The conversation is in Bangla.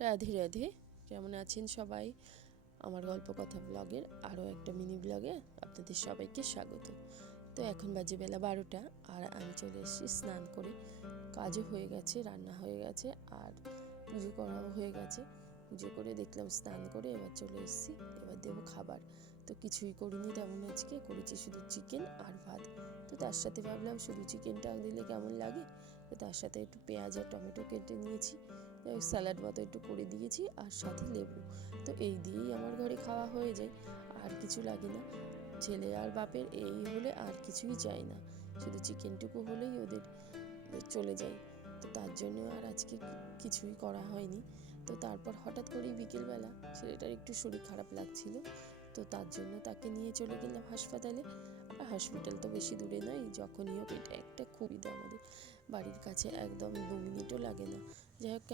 রাধে রাধে। কেমন আছেন সবাই? আমার গল্প কথা ব্লগের আরও একটা মিনি ব্লগে আপনাদের সবাইকে স্বাগত। তো এখন বাজে বেলা বারোটা আর আমি চলে এসেছি স্নান করে। কাজও হয়ে গেছে, রান্না হয়ে গেছে আর পুজো করাও হয়ে গেছে। পুজো করে দেখলাম স্নান করে এবার চলে এসেছি, এবার দেবো খাবার। তো কিছুই করিনি তেমন আজকে, করেছি শুধু চিকেন আর ভাত। তো তার সাথে ভাবলাম শুধু চিকেনটা দিলে কেমন লাগে? তো তার সাথে একটু পেঁয়াজ আর টমেটো কেটে নিয়েছি। স্যালাড মতো একটু করে দিয়েছি আর সাথে লেবু। তো এই দিয়েই আমার ঘরে খাওয়া হয়ে যায়, আর কিছু লাগে না। ছেলে আর বাপের এই হলে আর কিছুই চাই না, শুধু চিকেনটুকু হলেই ওদের চলে যায়। তো তার জন্য আর আজকে কিছুই করা হয়নি। তো তারপর হঠাৎ করেই বিকেলবেলা ছেলেটার একটু শরীর খারাপ লাগছিল, তো তার জন্য তাকে নিয়ে চলে গেলাম হাসপাতালে। আর হসপিটাল তো বেশি দূরে নয়, যখনই হোক এটা একটা সুবিধা আমাদের বাড়ির কাছে একদম দু মিনিটও লাগে না। যাই হোক